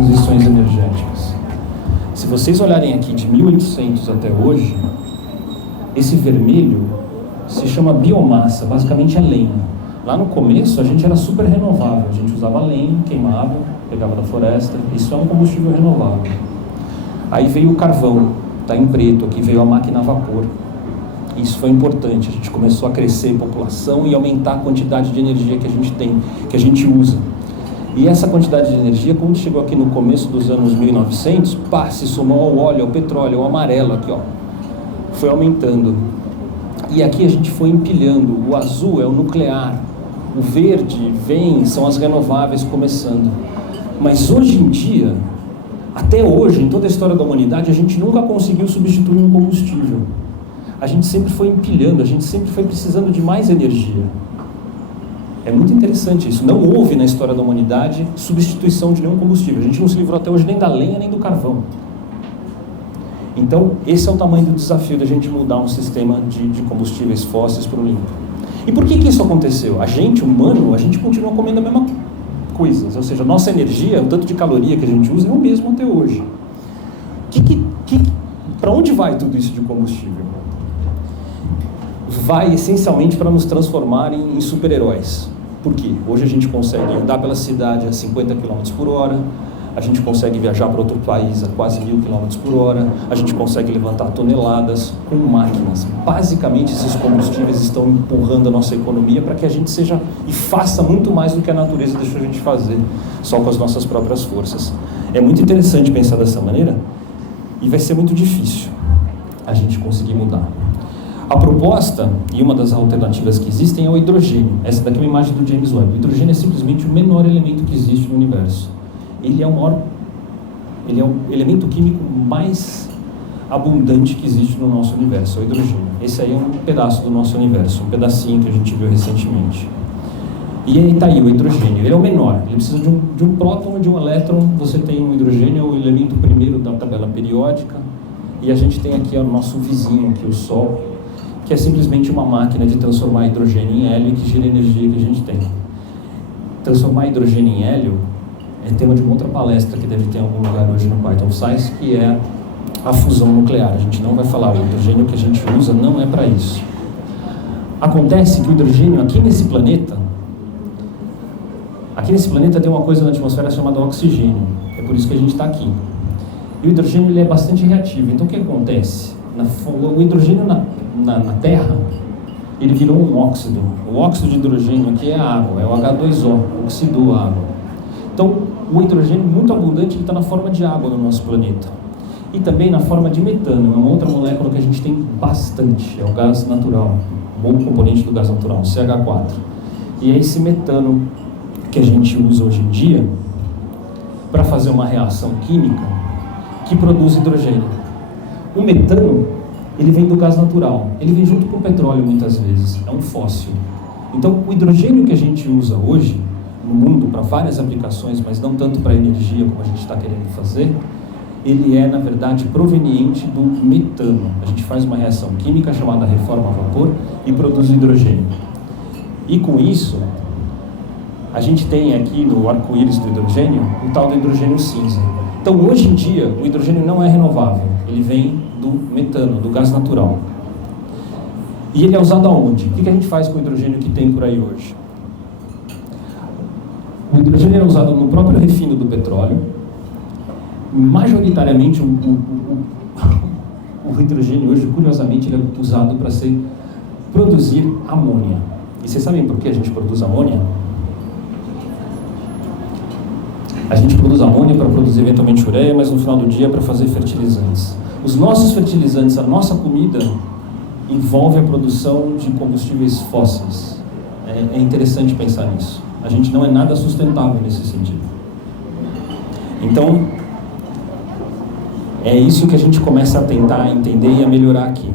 transições energéticas. Se vocês olharem aqui de 1800 até hoje, esse vermelho se chama biomassa, basicamente é lenha. Lá no começo a gente era super renovável, a gente usava lenha, queimava, pegava da floresta, isso é um combustível renovável. Aí veio o carvão, está em preto, aqui veio a máquina a vapor. Isso foi importante, a gente começou a crescer em população e aumentar a quantidade de energia que a gente tem, que a gente usa. E essa quantidade de energia, quando chegou aqui no começo dos anos 1900, se somou ao óleo, ao petróleo, ao amarelo aqui, ó, foi aumentando. E aqui a gente foi empilhando, o azul é o nuclear, o verde são as renováveis começando. Mas hoje em dia, até hoje, em toda a história da humanidade, a gente nunca conseguiu substituir um combustível. A gente sempre foi empilhando, a gente sempre foi precisando de mais energia. É muito interessante isso. Não houve na história da humanidade substituição de nenhum combustível. A gente não se livrou até hoje nem da lenha nem do carvão. Então, esse é o tamanho do desafio da gente mudar um sistema de combustíveis fósseis para o limpo. E por que isso aconteceu? A gente, humano, a gente continua comendo a mesma coisa. Ou seja, a nossa energia, o tanto de caloria que a gente usa é o mesmo até hoje. Para onde vai tudo isso de combustível? Vai essencialmente para nos transformar em super-heróis. Por quê? Hoje a gente consegue andar pela cidade a 50 km por hora, a gente consegue viajar para outro país a quase 1000 km por hora, a gente consegue levantar toneladas com máquinas. Basicamente, esses combustíveis estão empurrando a nossa economia para que a gente seja e faça muito mais do que a natureza deixou a gente fazer, só com as nossas próprias forças. É muito interessante pensar dessa maneira e vai ser muito difícil a gente conseguir mudar. A proposta, e uma das alternativas que existem, é o hidrogênio. Essa daqui é uma imagem do James Webb. O hidrogênio é simplesmente o menor elemento que existe no universo. Ele é o elemento químico mais abundante que existe no nosso universo, é o hidrogênio. Esse aí é um pedaço do nosso universo, um pedacinho que a gente viu recentemente. E aí está aí o hidrogênio, ele é o menor, ele precisa de um próton e de um elétron. Você tem um hidrogênio, é o elemento primeiro da tabela periódica, e a gente tem aqui o nosso vizinho, aqui o Sol, que é simplesmente uma máquina de transformar hidrogênio em hélio que gira a energia que a gente tem. Transformar hidrogênio em hélio é tema de uma outra palestra que deve ter em algum lugar hoje no Python Science, que é a fusão nuclear. A gente não vai falar, o hidrogênio que a gente usa não é para isso. Acontece que o hidrogênio aqui nesse planeta tem uma coisa na atmosfera chamada oxigênio, é por isso que a gente está aqui. E o hidrogênio ele é bastante reativo, então o que acontece? O hidrogênio na Terra, ele virou um óxido. O óxido de hidrogênio aqui é a água, é o H2O, oxidou a água. Então, o hidrogênio muito abundante está na forma de água no nosso planeta. E também na forma de metano, é uma outra molécula que a gente tem bastante, é o gás natural, um bom componente do gás natural, CH4. E é esse metano que a gente usa hoje em dia para fazer uma reação química que produz hidrogênio. O metano, ele vem do gás natural, ele vem junto com o petróleo muitas vezes, é um fóssil. Então, o hidrogênio que a gente usa hoje no mundo para várias aplicações, mas não tanto para energia como a gente está querendo fazer, ele é, na verdade, proveniente do metano. A gente faz uma reação química chamada reforma a vapor e produz hidrogênio. E com isso, a gente tem aqui no arco-íris do hidrogênio o tal do hidrogênio cinza. Então, hoje em dia, o hidrogênio não é renovável, ele vem do metano, do gás natural. E ele é usado aonde? O que a gente faz com o hidrogênio que tem por aí hoje? O hidrogênio é usado no próprio refino do petróleo. Majoritariamente, o hidrogênio hoje, curiosamente, ele é usado para produzir amônia. E vocês sabem por que a gente produz amônia? A gente produz amônia para produzir eventualmente ureia, mas no final do dia é para fazer fertilizantes. Os nossos fertilizantes, a nossa comida, envolve a produção de combustíveis fósseis. É interessante pensar nisso. A gente não é nada sustentável nesse sentido. Então, é isso que a gente começa a tentar entender e a melhorar aqui.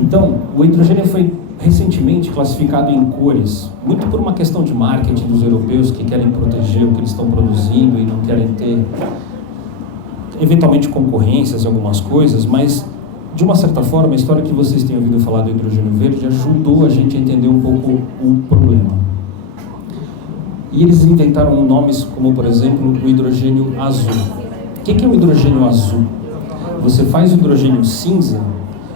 Então, o hidrogênio foi recentemente classificado em cores, muito por uma questão de marketing dos europeus que querem proteger o que eles estão produzindo e não querem ter, eventualmente, concorrências em algumas coisas, mas, de uma certa forma, a história que vocês têm ouvido falar do hidrogênio verde ajudou a gente a entender um pouco o problema. E eles inventaram nomes como, por exemplo, o hidrogênio azul. O que é o hidrogênio azul? Você faz o hidrogênio cinza,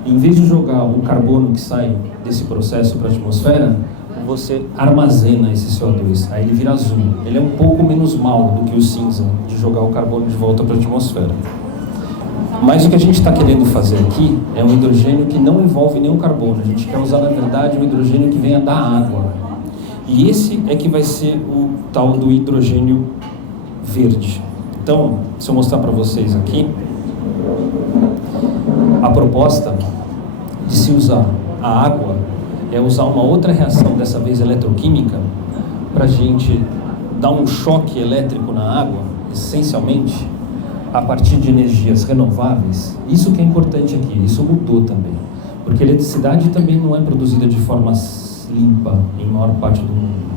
e em vez de jogar o carbono que sai desse processo para a atmosfera, você armazena esse CO2, aí ele vira azul. Ele é um pouco menos mal do que o cinza, de jogar o carbono de volta para a atmosfera. Mas o que a gente está querendo fazer aqui é um hidrogênio que não envolve nenhum carbono. A gente quer usar, na verdade, um hidrogênio que venha da água. E esse é que vai ser o tal do hidrogênio verde. Então, se eu mostrar para vocês aqui, a proposta de se usar a água é usar uma outra reação, dessa vez eletroquímica, para a gente dar um choque elétrico na água, essencialmente, a partir de energias renováveis. Isso que é importante aqui, isso mudou também, porque a eletricidade também não é produzida de forma limpa em maior parte do mundo.